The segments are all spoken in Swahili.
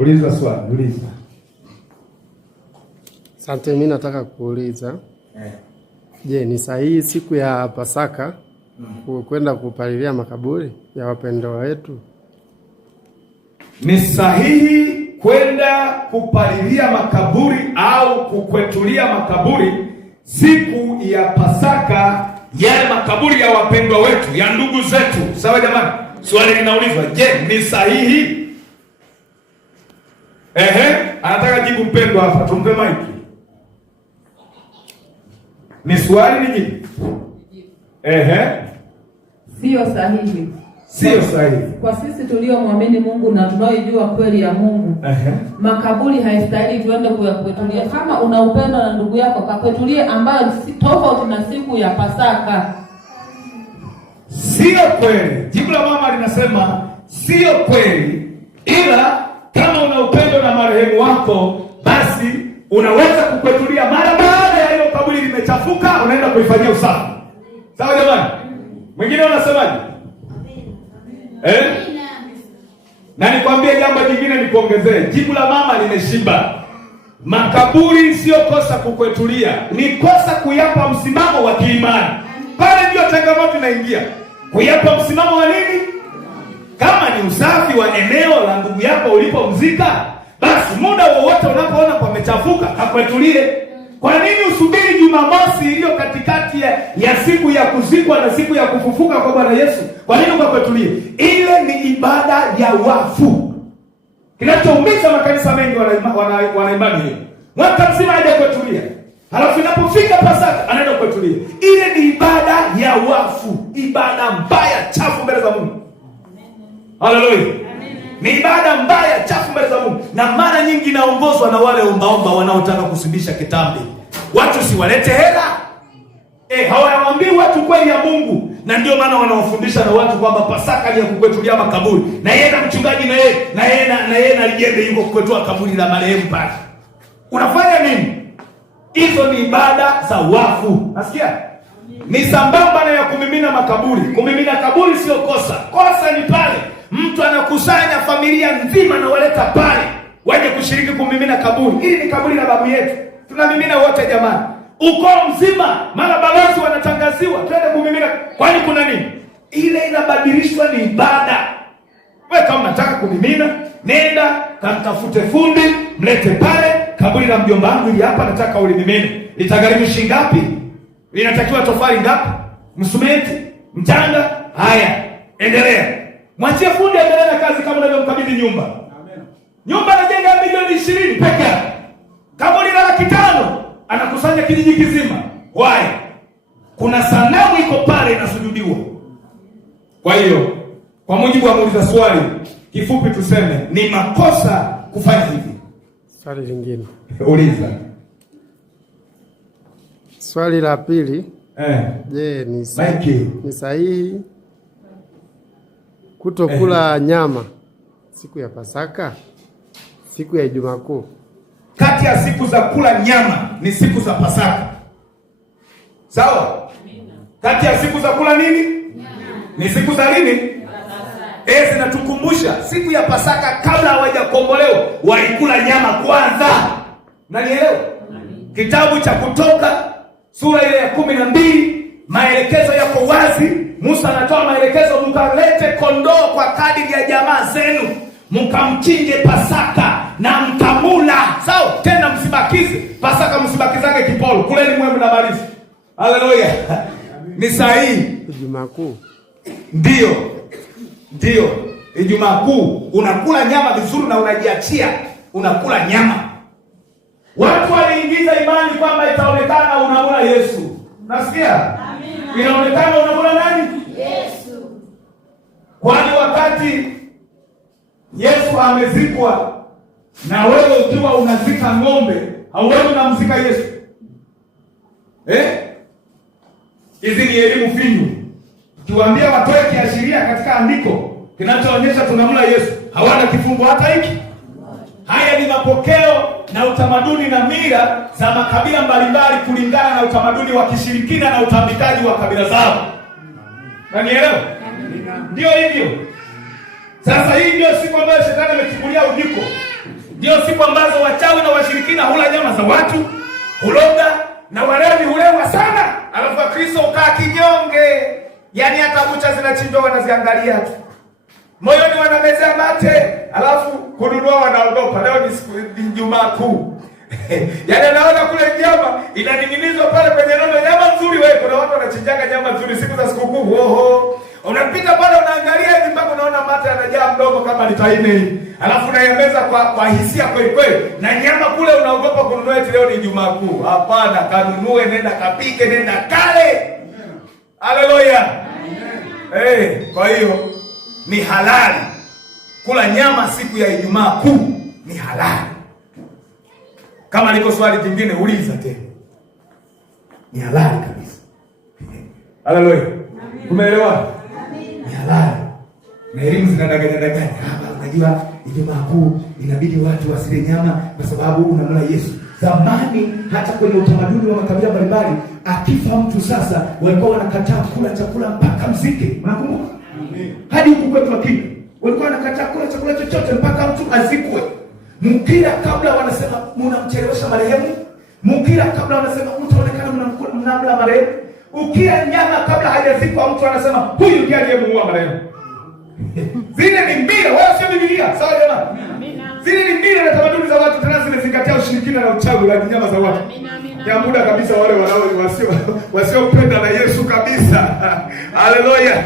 Uliza swali, uliza. Asante, mimi nataka kuuliza. Je, ni sahihi siku ya Pasaka kwenda kupalilia makaburi ya wapendwa wetu? Ni sahihi kwenda kupalilia makaburi au kukwetulia makaburi siku ya Pasaka, yale makaburi ya wapendwa wetu, ya ndugu zetu. Sawa jamani? Swali linaulizwa, je, ni sahihi? Anataka jibu mpendwa hapa, tumpe maiki. Ni swali ni jibu? Sio sahihi. Sio sahihi. Kwa sisi tuliomwamini Mungu na tunaojua kweli ya Mungu, makaburi haistahili tuende kuyakwetulia. Kama una upendo na ndugu yako, kakwetulie, ambayo si tofauti na siku ya Pasaka. Sio kweli. Jibu la mama linasema sio kweli, ila kama una upendo na marehemu wako, basi unaweza kukwetulia mara baada ya hilo kaburi limechafuka, unaenda kuifanyia usafi. Sawa jamani? Mwingine unasemaje? Na nikwambie jambo jingine nikuongezee. Jibu la mama limeshiba. Makaburi sio kosa kukwetulia, ni kosa kuyapa msimamo wa kiimani. Pale ndio changamoto inaingia. Kuyapa msimamo wa nini? Kama ni usafi wa eneo la ndugu yako ulipomzika, basi muda wowote unapoona pamechafuka, kakwetulie. Kwa nini usubiri Jumamosi iliyo katikati ya siku ya kuzikwa na siku ya kufufuka kwa Bwana Yesu? Kwa nini ukakwetulie? Ile ni ibada ya wafu. Kinachoumiza makanisa mengi wana imani hiyo. Mwaka mzima hajakwetulia, halafu inapofika Pasaka anaenda kukwetulia. Ile ni ibada ya wafu, ibada mbaya, chafu mbele za Mungu. Haleluya. Ni ibada mbaya, chafu mbele za Mungu, na mara nyingi inaongozwa na wale ombaomba wanaotaka kusibisha kitambi. Watu si walete hela. Hawaambii watu kweli ya Mungu, na ndio maana wanawafundisha na watu kwamba Pasaka ni ya kukwetulia makaburi. Na yeye na mchungaji na yeye na lijembe yuko kukwetua kaburi la marehemu pale. Unafanya nini? Hizo ni ibada za wafu. Nasikia? Ni sambamba na ya kumimina makaburi. Kumimina kaburi sio kosa. Kosa ni pale mtu anakusanya familia nzima na waleta pale waje kushiriki kumimina kaburi. Hili ni kaburi la babu yetu, tunamimina wote jamani, ukoo mzima. Mara balozi wanatangaziwa twende kumimina. Kwani kuna nini? Ile inabadilishwa, ni ibada. Wewe kama unataka kumimina, nenda kamtafute fundi, mlete pale. Kaburi la mjomba wangu ili hapa nataka ulimimine. Litagharimu shilingi ngapi? Linatakiwa tofali ngapi? Msumenti, mchanga. Haya, endelea. Mwachie fundi aendelee na kazi kama unavyomkabidhi nyumba. Amen. Nyumba anajenga milioni 20 peke yake. Kaburi la 500 anakusanya kijiji kizima. Why? Kuna sanamu iko pale inasujudiwa. Kwa hiyo, kwa mujibu wa muuliza swali, kifupi tuseme ni makosa kufanya hivi. Swali lingine. Uliza. Swali la pili. Je, ni sahihi kutokula nyama siku ya Pasaka, siku ya Ijumaa Kuu? Kati ya siku za kula nyama ni siku za Pasaka. Sawa? Kati ya siku za kula nini? Nyama. Ni siku za nini? Pasaka. Zinatukumbusha siku ya Pasaka, kabla hawajakombolewa walikula nyama kwanza. Nanielewa? Kitabu cha Kutoka sura ile ya 12, maelekezo yako wazi. Musa anatoa maelekezo, mkalete kondoo kwa kadiri ya jamaa zenu, mkamchinje Pasaka na mkamula. Sawa? Tena msibakize Pasaka, msibakizage kipolo, kuleni mwembe na barizi. Haleluya. Ni sahihi. Ijumaa Kuu. Ndio. Ijumaa Kuu unakula nyama vizuri na unajiachia, unakula nyama. Watu waliingiza imani kwamba itaonekana unamula Yesu. Nasikia? Inaonekana unamula nani? Yesu. Kwani wakati Yesu amezikwa na wewe ukiwa unazika ng'ombe, hauwezi unamzika Yesu? Hizi ni elimu finyu. Tuambie watoe kiashiria katika andiko kinachoonyesha tunamula Yesu, hawana kifungo hata hiki. Haya ni mapokeo na utamaduni na mila za makabila mbalimbali kulingana na utamaduni wa kishirikina na utambikaji wa kabila zao. Unanielewa? Ndio hivyo. Sasa hii ndio siku ambayo shetani amechukulia ujiko Ndio siku ambazo wachawi na washirikina hula nyama za watu, huloga, na walevi hulewa sana. Alafu Wakristo ukaa kinyonge. Yaani hata bucha zinachinjwa wanaziangalia tu. Moyoni wanamezea mate, alafu kununua wanaogopa. Leo ni Ijumaa Kuu. Yaani anaona kule nyama inaning'inizwa pale kwenye nondo, nyama nzuri wewe. Kuna watu wanachinjaga nyama nzuri siku za sikukuu. Oho. Unapita pale unaangalia hivi mpaka unaona mate yanajaa mdomo kama lita 4. Alafu unayemeza kwa hisia kweli kweli. Na nyama kule unaogopa kununua eti leo ni Ijumaa Kuu. Hapana, kanunue, nenda kapike, nenda kale. Haleluya. Kwa hiyo ni halali kula nyama siku ya Ijumaa Kuu, ni halali. Kama liko swali jingine uliza tena. Ni halali kabisa. Haleluya. Umeelewa? Ni halali. Na elimu zinadanganya. Unajua Ijumaa Kuu inabidi watu wasile nyama kwa sababu unamla Yesu. Zamani hata kwenye utamaduni wa makabila mbalimbali, akifa mtu sasa walikuwa wanakataa kula chakula mpaka mzike. Unakumbuka? Hadi huku kwetu Wakenya walikuwa wanakataa kula chakula chochote mpaka mtu azikwe. Mkila kabla wanasema mnamchelewesha marehemu. Mkila kabla wanasema mtu aonekana mnamla marehemu. Ukila nyama kabla hajazikwa mtu anasema huyu ndiye aliyemuua marehemu. Zile ni mila, wala sio Biblia. Sawa jamani? Zile ni mila na tamaduni za watu, tena zimezingatia ushirikina na uchawi na nyama za watu. Ya muda kabisa wale wasiopenda na Yesu kabisa. Haleluya.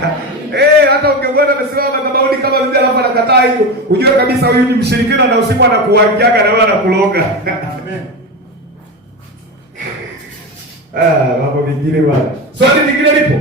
Hata ungeona amesimama madhabahuni kama Biblia alafu anakataa hiyo, ujue kabisa huyu ni mshirikina na usiku anakuangiaga na wewe anakuloga. Amen. Mambo mengine bwana. Swali lingine lipo?